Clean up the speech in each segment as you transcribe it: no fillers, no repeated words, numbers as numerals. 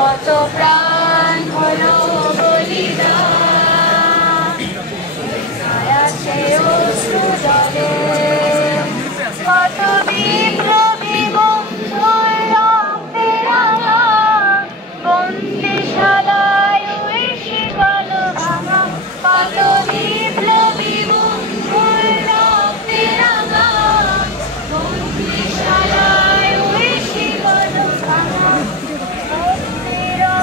কত প্রাণ হলো বলিদান, আছে অশ্রু জলে কত বিপ্লবী বন্ধুর রক্তে রাঙা, বন্দিশালায় ওই শিকল ভাঙা, কত বিপ্লবী বন্ধুর রক্তে রাঙা, বন্দিশালায় ওই শিকল ভাঙা।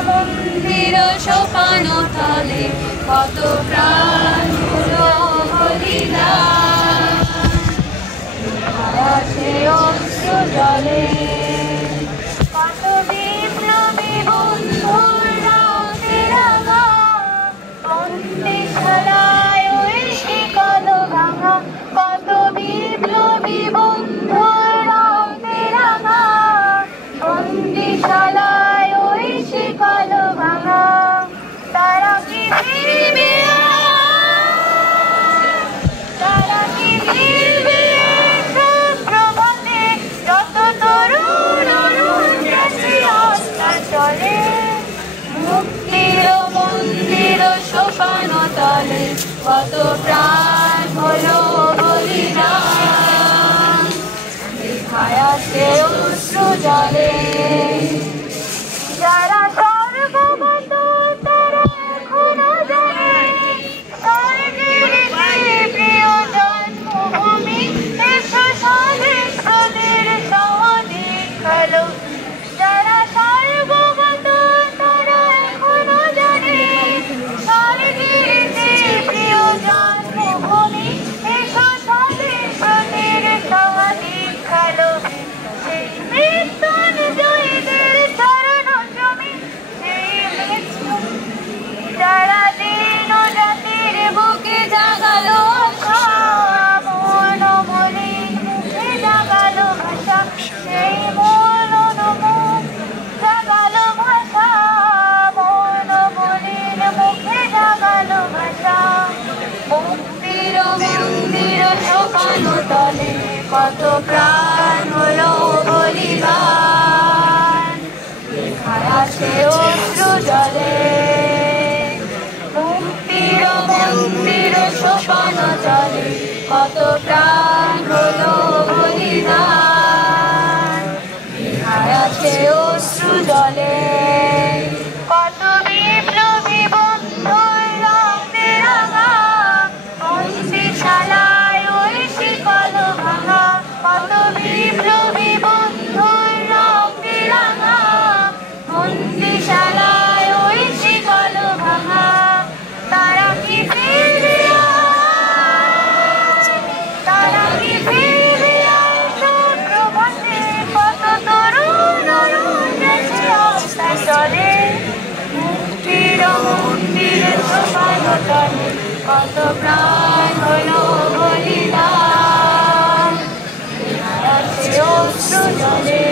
মন্দির সোপান তলে কত প্রাণ হলো বলিদান, আছে অশ্রু জলে কত বিপ্লবী বন্ধুর রক্তে রাঙা, বন্দিশালায় ওই শিকল ভাঙা, কত বিপ্লবী বন্ধুর রক্তে রাঙা, বন্দিশালায় ওই শিকল ভাঙা। তারা কি ফিরবে, তারা কি ফিরবে প্রভাতে, যত তরুণ গেছে অস্তাচলে, মুক্তির মন্দির সোপান তলে কত প্রাণ হলো বলিদান, লেখায় আছে অশ্রু জলে। যারা স্বর্গগত তারা এখনো জানে স্বর্গের প্রিয় জন্মভূমি, এসো স্বদেশদের সহদীক্ষালো। যারা স্বর্গগত তারা এখনো জানে স্বর্গের প্রিয় জন্মভূমি, এসো স্বদেশদের সহদীক্ষালো। সেই মৃত্যুঞ্জয়ীদের চরণ জমি, সেই মৃত্যু যারা দীন জাতির বুকে জাগালো আশা, মন মলিন মুখে জাগালো ভাষা, সেই মন মুখ জাগালো ভাষা, মন মলিন মুখে জাগালো ভাষা। মুক্তির মন্দির সোপান তলে কত প্রাণ হলো বলিদান, লেখায় আছে অশ্রু জলে। মুক্তির মন্দির সোপান তলে কত প্রাণ হলো বলিদান, লেখায় আছে অশ্রু জলে। কত বিপ্লবী বন্ধুর রক্তে রাঙা, বন্দিশালায় ওই শিকল ভাঙা, কত বিপ্লবী বন্ধুর রক্তে রাঙা, বন্দিশালায় ওই শিকল ভাঙা। তারা কি ফিরবে, তারা কি ফিরবে সুপ্রভাতে, কত তরুণ গেছে অস্তাচলে, মুক্তির মন্দির সোপান তলে কত প্রাণ হলো বলিদান, আছে অশ্রু জলে।